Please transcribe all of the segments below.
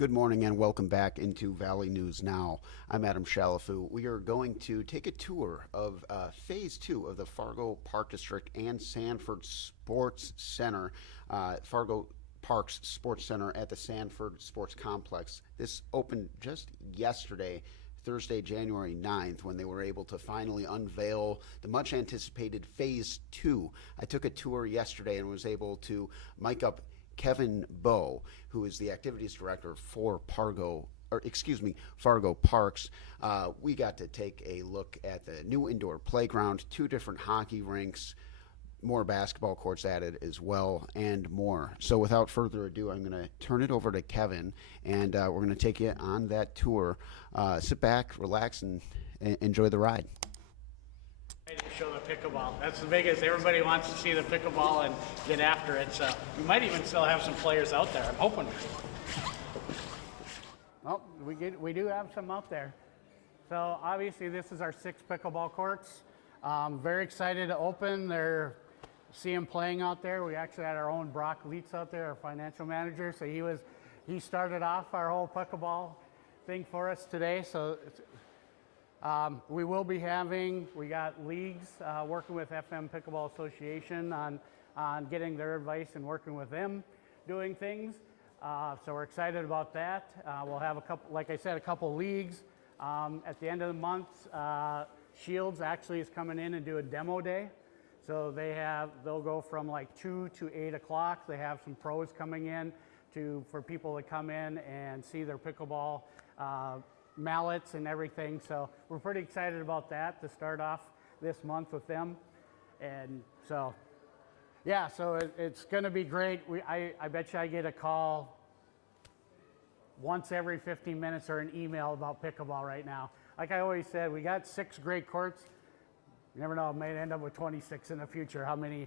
Good morning and welcome back into Valley News Now. I'm Adam Shalafu. We are going to take a tour of Phase 2 of the Fargo Park District and Sanford Sports Center, Fargo Parks Sports Center at the Sanford Sports Complex. This opened just yesterday, Thursday, January 9th, when they were able to finally unveil the much anticipated Phase 2. I took a tour yesterday and was able to mic up Kevin Bowe, who is the activities director for Fargo Parks. We got to take a look at the new indoor playground, 2 different hockey rinks, more basketball courts added as well, and more. So without further ado, I'm going to turn it over to Kevin, and we're going to take you on that tour. Sit back, relax, and enjoy the ride. Show the pickleball. That's the biggest. Everybody wants to see the pickleball and get after it. So we might even still have some players out there. I'm hoping. Oh, we do have some out there. So obviously this is our 6 pickleball courts. Very excited to open. See him playing out there. We actually had our own Brock Leitz out there, our financial manager. So he started off our whole pickleball thing for us today. So we will be we got leagues working with FM Pickleball Association on getting their advice and working with them doing things. So we're excited about that. We'll have a couple leagues. At the end of the month, Shields actually is coming in and do a demo day. So they'll go from like 2 to 8 o'clock. They have some pros coming in for people to come in and see their pickleball mallets and everything. So we're pretty excited about that to start off this month with them. And so, yeah, so it's going to be great. I bet you I get a call once every 15 minutes or an email about pickleball right now. Like I always said, we got 6 great courts. You never know, it may end up with 26 in the future, how many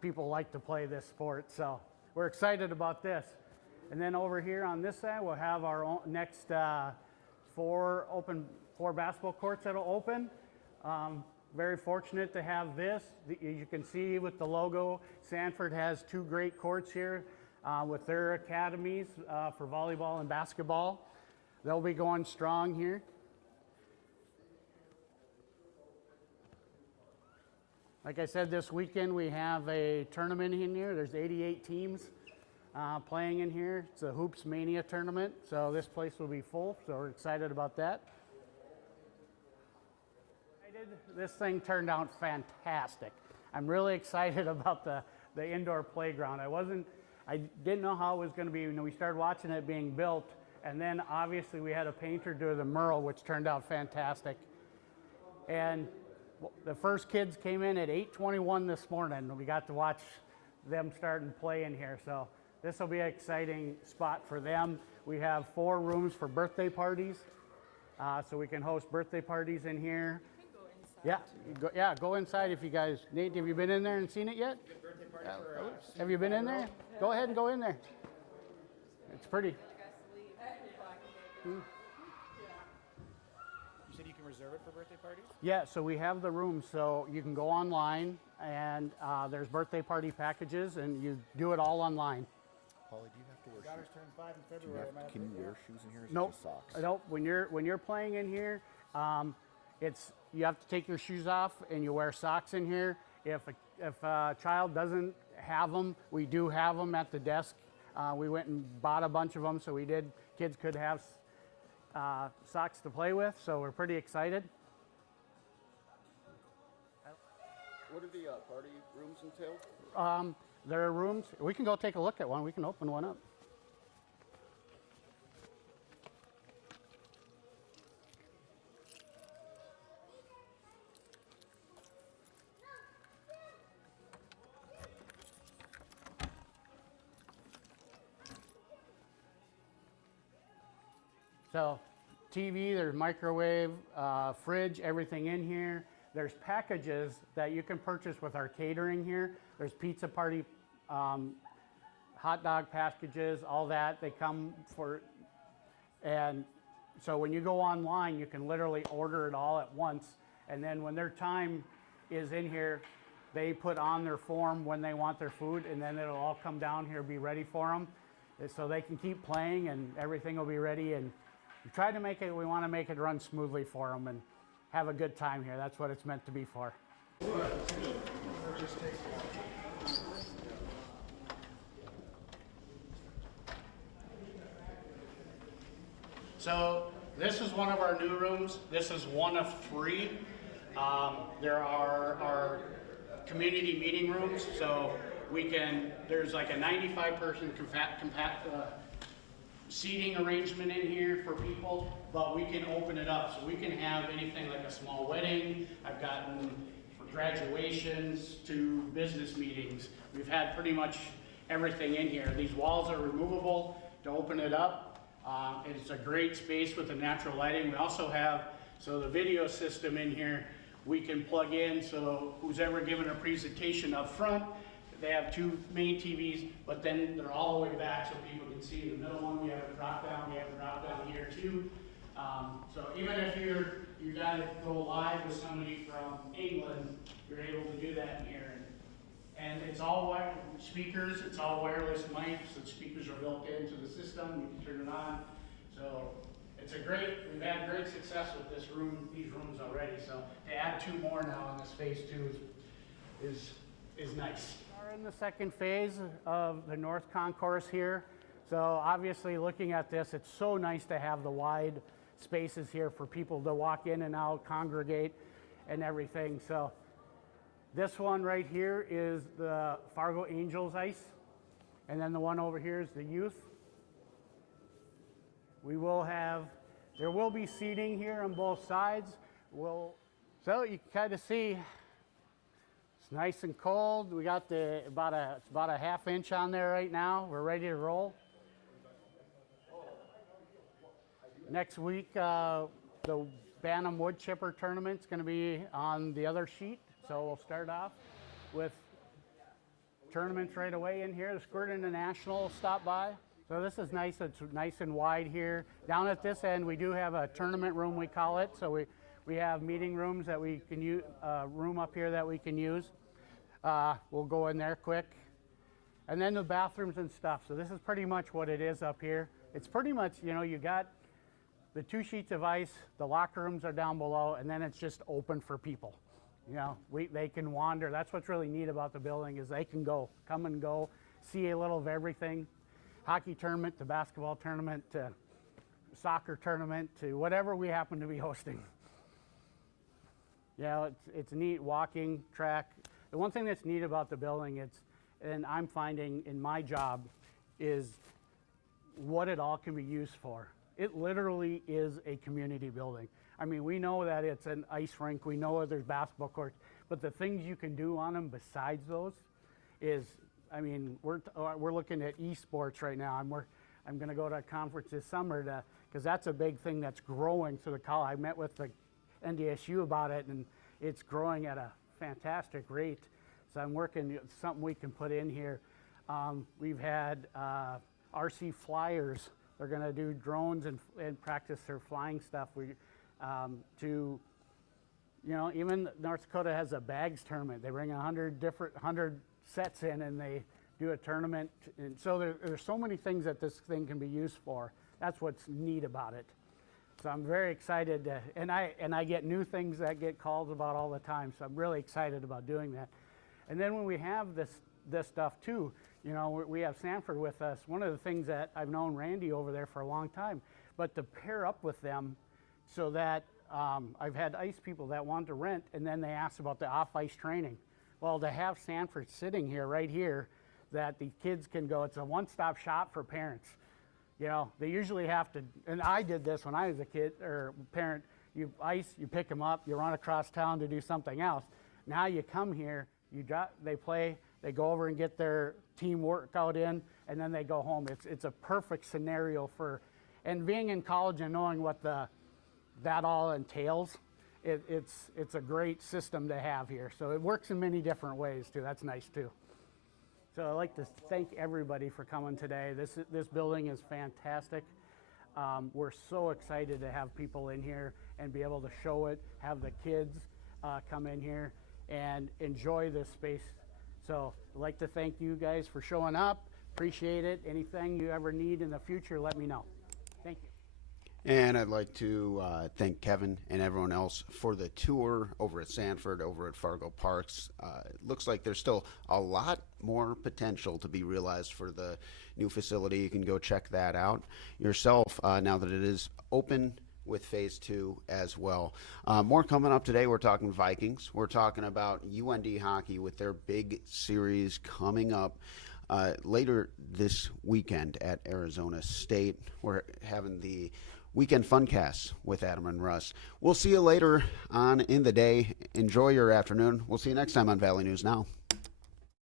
people like to play this sport. So we're excited about this. And then over here on this side, we'll have our own next 4 basketball courts that'll open. Very fortunate to have this. You can see with the logo, Sanford has 2 great courts here with their academies for volleyball and basketball. They'll be going strong here. Like I said, this weekend we have a tournament in here. There's 88 teams playing in here. It's a Hoops Mania tournament, so this place will be full, so we're excited about that. This thing turned out fantastic. I'm really excited about the indoor playground. I didn't know how it was going to be when we started watching it being built, and then obviously we had a painter do the mural, which turned out fantastic. And the first kids came in at 8:21 this morning, and we got to watch them start and play in here. So this will be an exciting spot for them. We have 4 rooms for birthday parties, so we can host birthday parties in here. Go inside if you guys. Nate, have you been in there and seen it yet? Have you been in there? Go ahead and go in there. It's pretty. Reserve it for birthday parties? Yeah, so we have the room, so you can go online and there's birthday party packages and you do it all online. Paulie, do you have to wear shoes? Daughter's turned 5 in February. Can you wear shoes in here or is Nope. it just socks? Nope. When you're playing in here, you have to take your shoes off and you wear socks in here. If a child doesn't have them, we do have them at the desk. We went and bought a bunch of them, so kids could have socks to play with, so we're pretty excited. What do the party rooms entail? There are rooms. We can go take a look at one. We can open one up. So TV, there's microwave, fridge, everything in here. There's packages that you can purchase with our catering here. There's pizza party, hot dog packages, all that. They come for, and so when you go online, you can literally order it all at once. And then when their time is in here, they put on their form when they want their food, and then it'll all come down here, be ready for them. so they can keep playing and everything will be ready. And we want to make it run smoothly for them and have a good time here. That's what it's meant to be for. So this is one of our new rooms. This is one of 3. There are our community meeting rooms, so there's like a 95-person seating arrangement in here for people, but we can open it up. So we can have anything like a small wedding. I've gotten graduations to business meetings. We've had pretty much everything in here. These walls are removable to open it up. It's a great space with the natural lighting. We also have, so the video system in here, we can plug in, so who's ever given a presentation up front, they have 2 main TVs, but then they're all the way back so people can see the middle one. We have a drop down, here too. So even if you gotta go live with somebody from England, you're able to do that in here. And it's all speakers, it's all wireless mics, the speakers are built into the system, you can turn it on. So we've had great success with these rooms already. So to add 2 more now in this phase 2 is nice. We're in the second phase of the North Concourse here. So obviously looking at this, it's so nice to have the wide spaces here for people to walk in and out, congregate and everything. So this one right here is the Fargo Angels ice. And then the one over here is the youth. There will be seating here on both sides. So you can kind of see it's nice and cold. We got it's about a ½ inch on there right now. We're ready to roll. Next week, the Bantam Wood Chipper Tournament's going to be on the other sheet. So we'll start off with tournaments right away in here. The Squirt International will stop by. So this is nice. It's nice and wide here. Down at this end, we do have a tournament room, we call it. So we have meeting rooms that we can use, room up here that we can use. We'll go in there quick. And then the bathrooms and stuff. So this is pretty much what it is up here. It's pretty much, you got the 2 sheets of ice, the locker rooms are down below, and then it's just open for people. They can wander. That's what's really neat about the building is they can come and go, see a little of everything. Hockey tournament to basketball tournament to soccer tournament to whatever we happen to be hosting. It's neat walking track. The one thing that's neat about the building, and I'm finding in my job, is what it all can be used for. It literally is a community building. I mean, we know that it's an ice rink, we know there's basketball courts, but the things you can do on them besides those is, we're looking at esports right now. I'm going to go to a conference this summer because that's a big thing that's growing through the college. I met with the NDSU about it, and it's growing at a fantastic rate. So I'm working something we can put in here. We've had RC flyers. They're going to do drones and practice their flying stuff. Even North Dakota has a bags tournament. They bring 100 sets in and they do a tournament. And so there's so many things that this thing can be used for. That's what's neat about it. So I'm very excited and I get new things that get calls about all the time. So I'm really excited about doing that. And then when we have this stuff too, we have Sanford with us. One of the things that I've known Randy over there for a long time, but to pair up with them so that I've had ice people that want to rent, and then they ask about the off-ice training. Well, to have Sanford sitting here, right here, that the kids can go, it's a one-stop shop for parents. They usually have to, and I did this when I was a kid or parent, you pick them up, you run across town to do something else. Now you come here, they play, they go over and get their team workout in, and then they go home. It's a perfect scenario and being in college and knowing what that all entails, it's a great system to have here. So it works in many different ways too. That's nice too. So I'd like to thank everybody for coming today. This building is fantastic. We're so excited to have people in here and be able to show it, have the kids come in here and enjoy this space. So I'd like to thank you guys for showing up, Appreciate it. Anything you ever need in the future, let me know. Thank you. And I'd like to thank Kevin and everyone else for the tour over at Sanford, over at Fargo Parks. It looks like there's still a lot more potential to be realized for the new facility. You can go check that out yourself now that it is open with phase 2 as well. More coming up today. We're talking Vikings. We're talking about UND hockey with their big series coming up later this weekend at Arizona State. We're having the weekend funcast with Adam and Russ. We'll see you later on in the day. Enjoy your afternoon. We'll see you next time on Valley News Now.